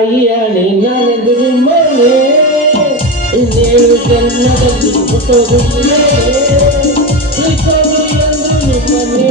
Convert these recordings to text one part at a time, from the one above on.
ತಾಯಿಯಾಣೆ ನಾನೆಂದು ಮನೆ ಇನ್ನೇಳು ಜನ್ಮದಲ್ಲಿ ಹುಟ್ಟೋದು ಸಿಕ್ಕೋದು ಎಂದು ನಿಮ್ಮನೆ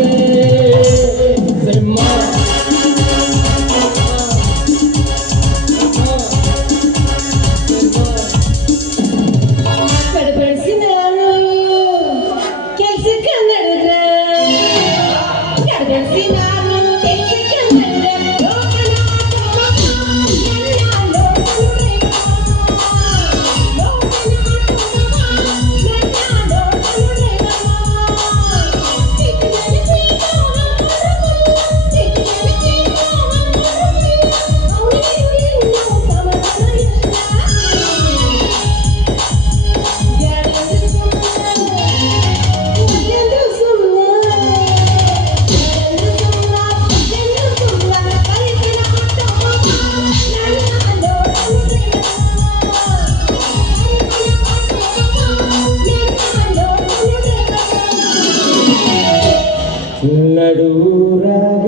ನಡೂರಾಗ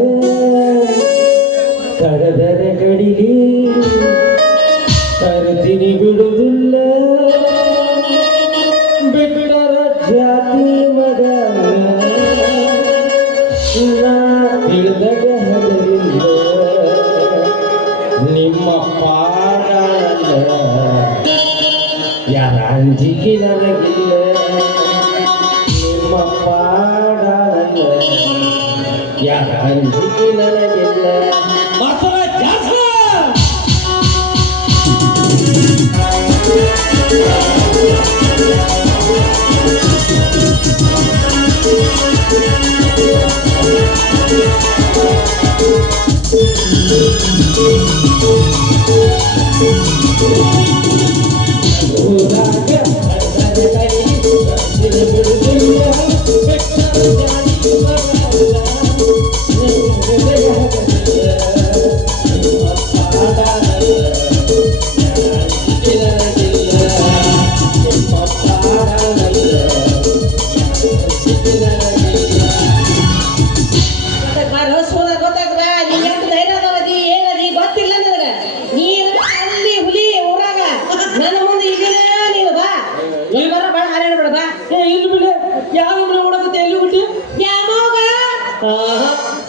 ಕಡದರ ಕಡಿಲಿ ತರದಿನಿ ಬಿಡುವುದಿಲ್ಲ ಬಿಟ್ಟರ ಜಾತಿ ಮಗ ನಾ ತಿಳಿದಾಗ ಹಗಲಿಲ್ಲ ನಿಮ್ಮ ಪಾಡ ಯಾರ ಅಂಜಿಕೆ ನನಗಿಲ್ಲ ನಿಮ್ಮ ಪಾಡ ಯಾರ ಅಂಜಿಕೆ ನನಗಿಲ್ಲ ಮಾತ್ರ ಜಾಸ್ತಿ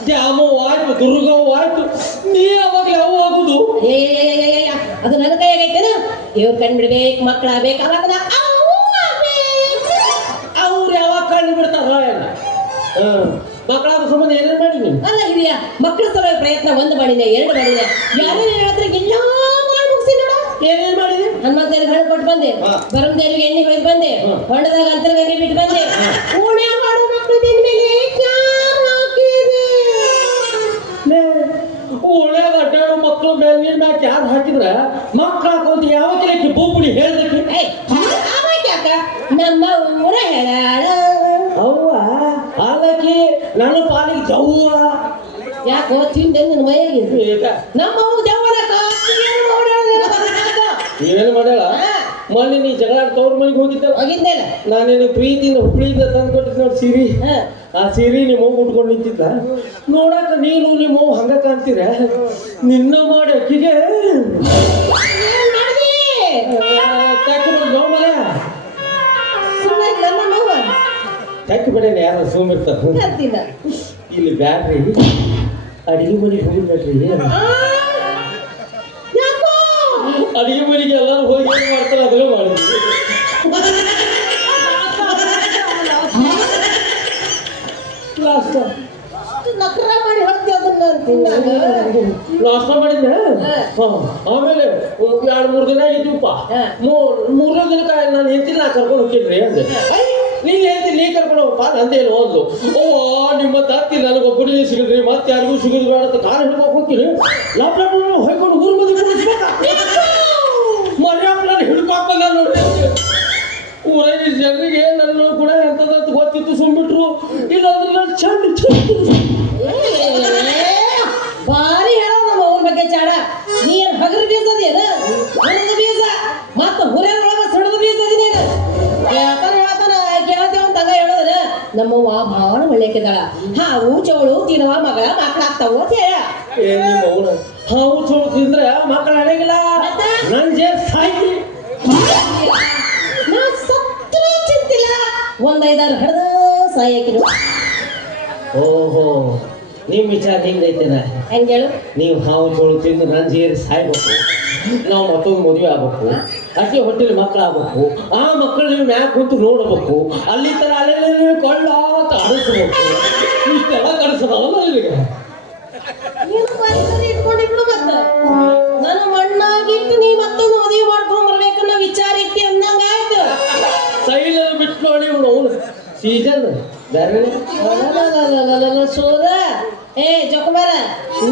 ದ್ಯಾಮವಾಯ್ತು ದುರ್ಗವಾಯ್ತು ನೀ ಅವಾಗಲೇ ಅವು ಆಗುದು ಅದು ನನ್ನ ಕೈಯಾಗೈತೇನ ಇವ್ರು ಕಣ್ ಬಿಡ್ಬೇಕು ಮಕ್ಕಳಾಗ್ಬೇಕು ಅವಾಗ ಅವ್ರು ಯಾವಾಗ ಕಣ್ಣು ಬಿಡ್ತಾರ ಮಕ್ಕಳಾಗ ಸಂಬಂಧ ಏನೇನು ಮಾಡಿ ಅಲ್ಲ ಹಿರಿಯ ಮಕ್ಕಳ ಸಲುವಾಗಿ ಪ್ರಯತ್ನ ಒಂದು ಮಾಡಿದೆ ಎರಡು ಮಾಡಿದೆ ಯಾರೇನು ಹೇಳಿದ್ರೆ ಎಲ್ಲ ಮಾಡಿ ಮುಗಿಸಿ ನೋಡ ಏನೇನು ಮಾಡಿದೆ ಹನುಮಂತರಿಗೆ ಹಣ್ಣು ಕೊಟ್ಟು ಬಂದೆ ಬರಂದೇರಿಗೆ ಎಣ್ಣೆ ಹೊಯ್ದು ಬಂದೆ ಹೊಂಡದಾಗ ಅಂತರ್ಗಂಗೆ ಬಿಟ್ಟು ಬಂದೆ ಓಣೆ ಮಾಡೋ ಮಕ್ಕಳು ಮೇಲೆ ಓಣ್ಯಾಗ ಅಡ್ಡಾಡೋ ಮಕ್ಕಳು ಮೇಲಿನ ಮ್ಯಾಕ ಯಾರು ಹಾಕಿದ್ರ ಮಕ್ಕಳು ಹಾಕೋದು ಯಾವ ಕೆಲಕ್ಕೆ ಬೊಬ್ಬುಡಿ ಹೇಳ್ದಕ್ಕೆ ಯಾಕ ನಮ್ಮ ಊರ ಹೇಳ ಅವ್ವ ಹಾಲಕ್ಕಿ ನನ್ನ ಪಾಲಿಗೆ ಜವ್ವ ಯಾಕೋ ತಿಂದೆ ನನ್ನ ಮೈಯಾಗ ನಮ್ಮ ಜವ್ವನ ಏನು ಮಾಡ್ಯಾಳ ಮೊನ್ನೆ ನೀ ಜಗಳ ತವ್ರ ಮನೆಗೆ ಹೋಗಿದ್ದೆ ನಾನೇನು ಪ್ರೀತಿಯಿಂದ ಹುಬ್ಳಿಯಿಂದ ತಂದು ಕೊಟ್ಟಿದ್ ನೋಡಿ ಸೀರೆ ಆ ಸೀರೆ ನಿಮ್ಮ ಅವ್ವ ಉಟ್ಕೊಂಡು ನಿಂತಿದ್ದ ನೋಡಾಕ ನೀನು ನಿಮ್ಮ ಅವ್ವ ಹಂಗ ಕಾಣ್ತೀರ ನಿನ್ನ ಮಾಡಿ ಅಕ್ಕಿಗೆ ತಕ್ಕಿ ಬಿಡೇನೆ ಯಾರು ಸೋಮಿರ್ತಾರ ಇಲ್ಲಿ ಬ್ಯಾಡ್ರಿ ಅಡಿಗೆ ಮನೆಗೆ ಹೋಗಿದ್ರಿ ಅಡಿಗೆ ಮನೆಗೆ ಎಲ್ಲರೂ ಹೋಗಿ ಏನು ಮಾಡ್ತಾರೆ ಅದನ್ನು ಮಾಡಿದ್ವಿ ನಾಷ್ಟ ಮಾಡಿದ್ದೆ ಆಮೇಲೆ 2-3 ದಿನ ಇದ್ವಪ್ಪ 3ನೇ ದಿನಕ್ಕೆ ನಾನು ಹೇಳ್ತೀನಿ ನಾ ಕರ್ಕೊಂಡು ಹೋಗ್ತೀನಿ ಅಂದೆ ನೀನು ಹೇಳ್ತೀನಿ ನೀ ಕರ್ಕೊಂಡು ಹೋಗಪ್ಪ ನಂದೇನು ಹೋದ್ಲು ನಿಮ್ಮ ತತ್ತಿ ನನಗೊಬ್ಬನಿಗೆ ಸಿಗಿದ್ರಿ ಮತ್ತೆ ಯಾರಿಗೂ ಸಿಗಿದ್ ಬೇಡ ಅಂತ ಕಾರ್ ಹಿಡ್ಕೊಂಡು ಹೋಗ್ತೀನಿ ಲ್ಯಾಪ್ಟಾಪ್ ಹೊಯ್ಕೊಂಡು ಊರು ಮಂದಿ ಕುಡಿಸ್ಬೇಕ ಮರ್ಯಾದ ಹಿಡ್ಕೊಕ್ಕಲ್ಲ ನೋಡ್ರಿ ಊರಾಗ ಜನರಿಗೆ ನನ್ನ ಕೂಡ ಎಂಥದಂತ ಗೊತ್ತಿತ್ತು ಸುಮ್ಬಿಟ್ರು ಇಲ್ಲಾಂದ್ರೆ ನಾನು ಚಂದ ಭಾರಿ ಹೇಳೋ ನಮ್ಮ ಅವ್ರ ಬಗ್ಗೆ ಚಾಡ ನೀನ್ ಹಗರು ಬೀಸದೇನ ಹುಳದ ಬೀಸ ಮತ್ತ ಹುರಿಯೊಳಗ ಸುಡದ ಬೀಸದಿನೇನು ಹೇಳ್ತಾನ ಕೇಳ್ತೇವಂತ ಹಂಗ ಹೇಳೋದ್ರ ನಮ್ಮವ್ವ ಭಾಳ ಒಳ್ಳೆಕಿದಾಳ ಹಾವು ಚವಳು ತಿನ್ನುವ ಮಗಳ ಮಕ್ಕಳಾಗ್ತಾವು ಅಂತ ಹೇಳ ನಿಮ್ಮ ಹಾವು ಚೋಳು ತಿಂದ್ರೆ ಮಕ್ಕಳು ಅಡಗಿಲ್ಲ ಮತ್ತೆ? ನನ್ ಜೇರ್ ಸಾಯ್ತಿ ನಾ ಸತ್ರ ಚಿಂತಿಲ್ಲ ಒಂದ್ 5-6 ಹಡ್ದ ಸಾಯಕಿರು ಓಹೋ ನಿಮ್ ವಿಚಾರ ಹಿಂಗೈತೆನ ಹೆಂಗ್ ಹೇಳು ನೀವು ಹಾವು ಚೋಳು ತಿಂದು ನನ್ ಜೇರಿ ಸಾಯ್ಬೇಕು ನಾವು ಮತ್ತೊಂದು ಮದುವೆ ಆಗ್ಬೇಕು ಅಕ್ಕಿ ಹೊಟ್ಟೆಲಿ ಮಕ್ಕಳು ಆಗ್ಬೇಕು ಆ ಮಕ್ಕಳು ನೀವು ಮ್ಯಾಕ್ ಕುಂತು ನೋಡ್ಬೇಕು ಅಲ್ಲಿ ತರ ಅಲ್ಲೆಲ್ಲ ನೀವು ಕೊಳ್ಳ ಆಡಿಸ್ಬೇಕು ಇಷ್ಟೆಲ್ಲ ಕಡಿಸೋದಲ್ಲ ಇಲ್ಲಿಗೆ ನೀನು ಪರಿಸರ ಇಟ್ಕೊಂಡಿದ್ರು ಮತ್ತ ನನ್ನ ಮಣ್ಣಾಗಿಟ್ಟು ನೀ ಮತ್ತೊಂದು ಮದುವೆ ಮಾಡ್ಕೊಂಡ್ ಬರ್ಬೇಕನ್ನೋ ವಿಚಾರ ಇಟ್ಟಿ ಅಂದಂಗ ಆಯ್ತು ಸೈಲ ಬಿಟ್ಟು ನೋಡಿ ಅವನು ಸೀಸನ್ ಬೇರೆ ಸೋದ ಏ ಜೊಕಮಾರ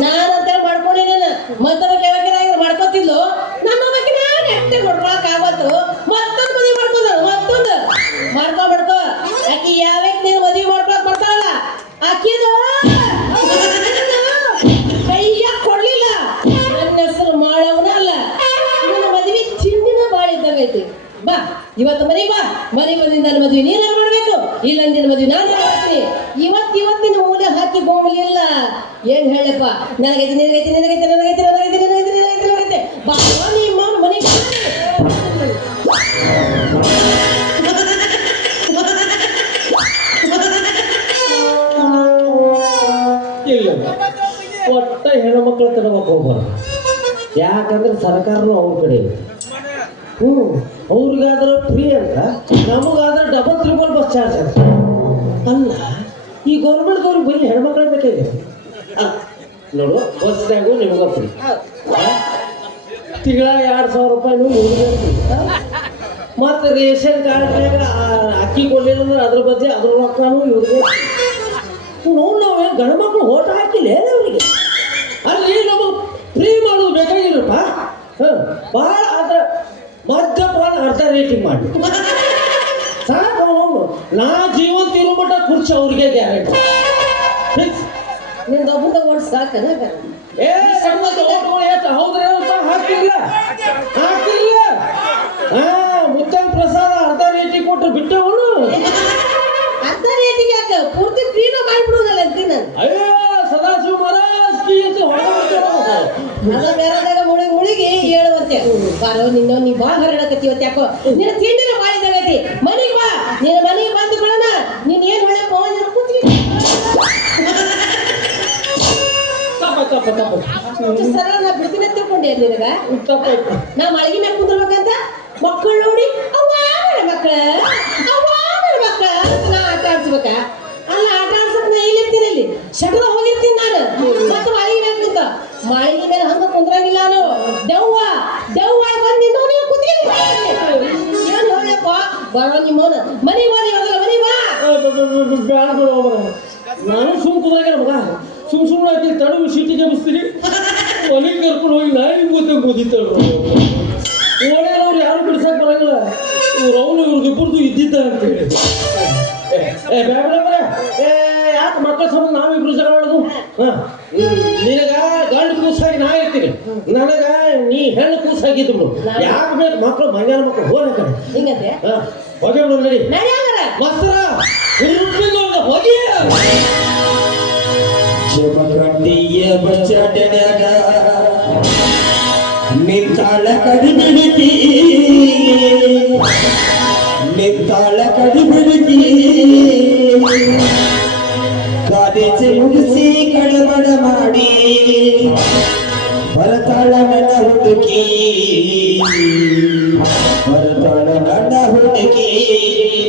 ನಾನು ಅಂತೇಳಿ ಮಾಡ್ಕೊಂಡಿಲ್ಲ ಮತ್ತೊಬ್ಬ ಕೆಳಗೆ ಮಾಡ್ಕೊತಿದ್ಲು ನನ್ನ ಬಗ್ಗೆ ನಾನು ಎಟ್ಟೆ ಹೊಡ್ಕೊಳಕ್ ಆಗತ್ತು ಮತ್ತೊಂದು ಮದುವೆ ಮತ್ತೊಂದು ಮಾಡ್ಕೊ ಆಕಿ ಯಾವ್ಯಾಕ ನೀನು ಮದುವೆ ಮಾಡ್ಕೊಳಕ್ ಬರ್ತಾಳಲ್ಲ ಆಕಿದು ಕೈಯ ಕೊಡ್ಲಿಲ್ಲ ನನ್ನ ಹೆಸರು ಮಾಡವನ ಅಲ್ಲ ನನ್ನ ಮದುವೆ ಚಿಂಡಿನ ಬಾಳ ಇದ್ದಂಗೈತಿ ಬಾ ಇವತ್ತು ಮನೆಗೆ ಬಂದಿಂದ ನನ್ನ ಮದುವೆ ನೀನು ಮಾಡ್ಬೇಕು ಇಲ್ಲ ನಿನ್ನ ಮದುವೆ ನಾನು ಮಾಡ್ತೀನಿ ಇವತ್ತಿನ ಮೂಲೆ ಹಾಕಿ ಗೋಮಲಿಲ್ಲ ಏನ್ ಹೇಳಪ್ಪ ನನಗೈತಿ ಬಾ ನಿಮ್ಮ ಮನೆಗೆ ಇಲ್ಲ ಒಟ್ಟ ಹೆಣ್ಮಕ್ಳು ತಡಬೇಕು ಹೋಗ್ಬಾರ್ದು ಯಾಕಂದ್ರೆ ಸರ್ಕಾರನು ಅವ್ರ ಕಡೆ ಇದೆ ಅವ್ರಿಗಾದ್ರೆ ಫ್ರೀ ಅಂತ ನಮಗಾದ್ರೆ ಡಬಲ್ ತ್ರಿಬಲ್ ಬಸ್ ಚಾರ್ಜ್ ಅಂತ ಅಲ್ಲ ಈ ಗೌರ್ಮೆಂಟ್ದವ್ರಿಗೆ ಬರೀ ಹೆಣ್ಮಕ್ಳೇ ಬೇಕಾಗಿದೆ ನೋಡು ಬಸ್ನಾಗು ನಿಮಗ ಫ್ರೀ ತಿಂಗಳ 2,000 ರೂಪಾಯಿನೂ ಇವ್ರಿಗೆ ಮತ್ತು ರೇಷನ್ ಕಾರ್ಡ್ನಾಗ ಅಕ್ಕಿ ಕೊಡಲಿಲ್ಲ ಅಂದ್ರೆ ಅದ್ರ ಬದಲಿ ಅದ್ರ ರೊಕ್ಕನೂ ಇವ್ರಿಗೆ ನೋಡು ನಾವೇನು ಗಂಡು ಮಕ್ಕಳು ಓಟ್ ಹಾಕಿಲ್ಲ ಅವರಿಗೆ ಅಲ್ಲಿ ನಮಗೆ ಫ್ರೀ ಮಾಡೋದು ಬೇಕಾಗಿಲ್ಲಪ್ಪ ಭಾಳ ಆದ್ರೆ ಮದ್ಯಪಾನ ಅರ್ಧ ರೇಟಿಂಗ್ ಮಾಡಿ ಸಾಕು ಅವನು ನಾ ಜೀವನ ತಿರೋ ಮಟ್ಟ ಕುರ್ಚಿ ಅವ್ರಿಗೆ ಗ್ಯಾರಂಟಿ ಫಿಕ್ಸ್ ನಿನ್ ಒಬ್ಬದ ಓಡ್ ಸಾಕನ ಏ ಹೌದ್ರಿ ಅಂತ ಹಾಕಿಲ್ಲ ಮುತ್ತನ್ ಪ್ರಸಾದ ಅರ್ಧ ರೇಟಿಂಗ್ ಕೊಟ್ಟರು ಬಿಟ್ಟವನು ಅರ್ಧ ರೇಟಿಗೆ ಯಾಕೆ ಪೂರ್ತಿ ಫ್ರೀನ ಮಾಡ್ಬಿಡುದಲ್ಲ ಅಂತೀನಿ ಅಯ್ಯೋ ಸದಾಶಿವ ಮಹಾರಾಜ್ ಕೀ ಅಂತ ಅದ ಬೇರೆದಾಗ ಮುಳುಗಿ 7 ವರ್ಷ ಬಾರೋ ನಿನ್ನ ನೀ ಬಾ ಹರಡಕತ್ತೀವತ್ತು ಯಾಕೋ ನಿನ್ನ ತಿಂಡಿನ ಬಾಳಿದಾಗೈತಿ ಮನೆಗೆ ಬಾ ನಿನ್ನ ಮನೆಗೆ ಬಂದು ಬಿಡೋಣ ನೀನ್ ಏನ್ ಹೊಳೆ ಫೋನ್ ಕೂತ್ರಿ ಸರಳ ನಾ ಬಿಡ್ತೀನಿ ತಿಳ್ಕೊಂಡೆ ನಿನಗ ನಾ ಮಳಗಿ ಮ್ಯಾಗ ಕುಂದ್ರಬೇಕಂತ ಮಕ್ಕಳು ನೋಡಿ ಅವ್ವ ಮಕ್ಕಳ ನಾ ಆಟ ಆಡ್ಸ್ಬೇಕ ಅಲ್ಲ ಆಟ ಆಡ್ಸಕ್ ನಾ ಇಲ್ಲಿರ್ತೀನಿ ಅಲ್ಲಿ ಶಟದ ಹೋಗಿರ್ತೀನಿ ನಾನು ಮತ್ತೆ ಮಳಗಿ ಮ್ಯಾಗ ಕುಂತ ಮಳಗಿ ಮೇಲೆ ಹಂಗ ಕುಂದ್ರಂಗಿಲ್ಲ ನಾನು ದೆವ್ವ ಬಂದು ನಿನ್ನ ನೀವು ಕುತ್ತೀನಿ ಏನ್ ಹೇಳಪ್ಪ ಬರೋ ನಿಮ್ಮನ ಮನೆಗೆ ಬಾ ನೀವಲ್ಲ ಮನೆಗೆ ಬಾ ನಾನು ಸುಮ್ ಕುದ್ರಾಗ ಮಗ ಸುಮ್ಮನೆ ಹಾಕಿ ತಡವು ಸೀಟಿಗೆ ಬಸ್ತೀನಿ ಮನೆಗೆ ಕರ್ಕೊಂಡು ಹೋಗಿ ನಾಯಿ ಗೊತ್ತ ಓದಿತಾಳು ಓಡ್ಯಾರವ್ರು ಯಾರು ಬಿಡ್ಸಕ್ ಬರಂಗಿಲ್ಲ ಇವ್ರು ಇವ್ರದಿಬ್ಬರದು ಇದ್ದಿದ್ದ ಅಂತೇಳಿ ಯಾಕೆ ಮಕ್ಕಳ ಸಂಬಂಧ ನಾವಿಬ್ರು ಜಗಳ ಆಡೋದು ನಿನಗ ಗಂಡು ಕೂಸಾಗಿ ನಾ ಇರ್ತೀನಿ ನನಗ ನೀ ಹೆಣ್ಣು ಕೂಸಾಗಿದ್ದು ಯಾಕೆ ಬೇಕು ಮಕ್ಕಳು ಮಂಗ್ಯಾನ ಮಕ್ಕಳು ಹೋಗಿ ಕಡೆ ಹಿಂಗಂತೆ ಹೋಗಿ ಬಿಡು ನಡಿ ಮಸ್ತರ ಹೋಗಿ ಜಮಖಂಡಿಯ ಬಚ್ಚಡನ್ಯಾಗ ನಿಂತಾಳ ಕಡಿಬಿಡಿತಿ ಕಾಲೇಜ್ ಮುಗಿಸಿ ಕಡಬಡ ಮಾಡಿ ಬರ್ತಾಳ ನನ್ನ ಹುಡುಗಿ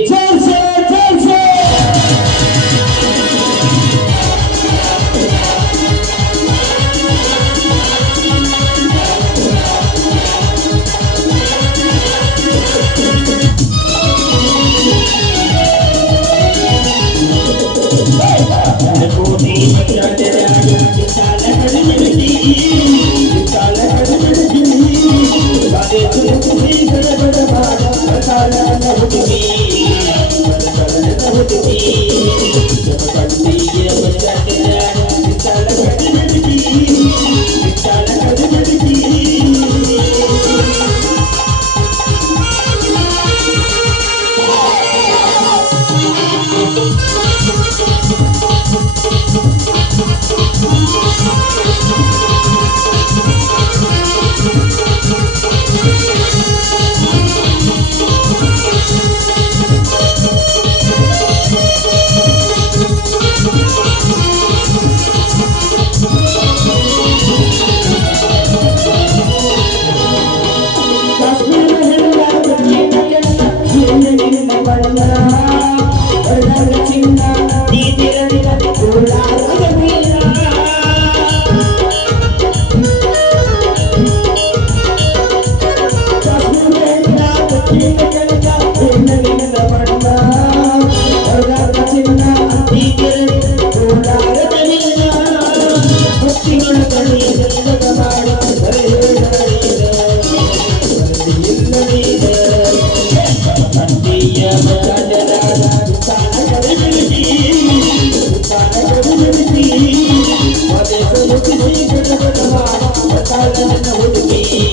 ಜಲ್ಸೆ ಹುಡುಗಿ